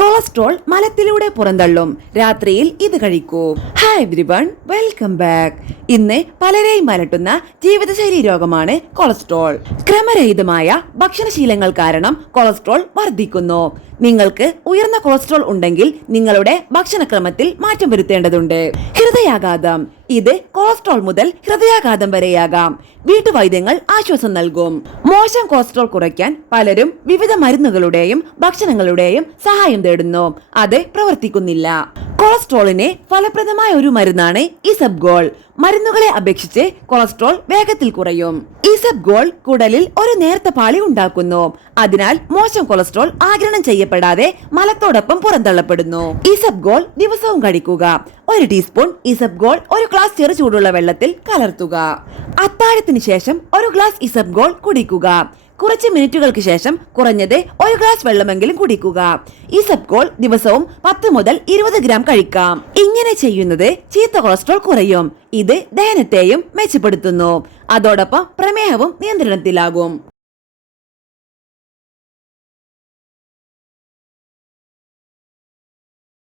Cholesterol മലത്തിലൂടെ പുറന്തള്ളും. രാത്രിയിൽ ഇത് കഴിക്കൂ. Hi everyone, welcome back. ഇന്ന് പലരെയും അലട്ടുന്ന ജീവിതശൈലി രോഗമാണ് കൊളസ്ട്രോൾ. ക്രമരഹിതമായ ഭക്ഷണശീലങ്ങൾ കാരണം കൊളസ്ട്രോൾ വർദ്ധിക്കുന്നു. നിങ്ങൾക്ക് ഉയർന്ന കൊളസ്ട്രോൾ ഉണ്ടെങ്കിൽ നിങ്ങളുടെ ഭക്ഷണക്രമത്തിൽ മാറ്റം വരുത്തേണ്ടതുണ്ട്. ഹൃദയാഘാതം. ഇത് കൊളസ്ട്രോൾ മുതൽ ഹൃദയാഘാതം വരെയാകാം. വീട്ടുവൈദ്യങ്ങൾ ആശ്വാസം നൽകും. മോശം കൊളസ്ട്രോൾ കുറയ്ക്കാൻ പലരും വിവിധ മരുന്നുകളുടെയും ഭക്ഷണങ്ങളുടെയും സഹായം തേടുന്നു. അത് പ്രവർത്തിക്കുന്നില്ല. കൊളസ്ട്രോളിന് ഫലപ്രദമായ ഒരു മരുന്നാണ് ഇസബ്ഗോൾ. മരുന്നുകളെ അപേക്ഷിച്ച് കൊളസ്ട്രോൾ വേഗത്തിൽ കുറയും. ഇസബ്ഗോൾ കുടലിൽ ഒരു നേർത്ത പാളി ഉണ്ടാക്കുന്നു. അതിനാൽ മോശം കൊളസ്ട്രോൾ ആഗിരണം ചെയ്യപ്പെടാതെ മലത്തോടൊപ്പം പുറന്തള്ളപ്പെടുന്നു. ഇസബ്ഗോൾ ദിവസവും കഴിക്കുക. 1 ടീസ്പൂൺ ഇസബ്ഗോൾ ഒരു ഗ്ലാസ് ചെറു ചൂടുള്ള വെള്ളത്തിൽ കലർത്തുക. അത്താഴത്തിന് ശേഷം 1 ഗ്ലാസ് ഇസബ്ഗോൾ കുടിക്കുക. കുറച്ച് മിനിറ്റുകൾക്ക് ശേഷം കുറഞ്ഞത് 1 ഗ്ലാസ് വെള്ളമെങ്കിലും കുടിക്കുക. ഇസബ്ഗോൾ ദിവസവും 10 മുതൽ 20 ഗ്രാം കഴിക്കാം. ഇങ്ങനെ ചെയ്യുന്നത് ചീത്ത കൊളസ്ട്രോൾ കുറയും. ഇത് ദഹനത്തെയും മെച്ചപ്പെടുത്തുന്നു. അതോടൊപ്പം പ്രമേഹവും നിയന്ത്രണത്തിലാകും.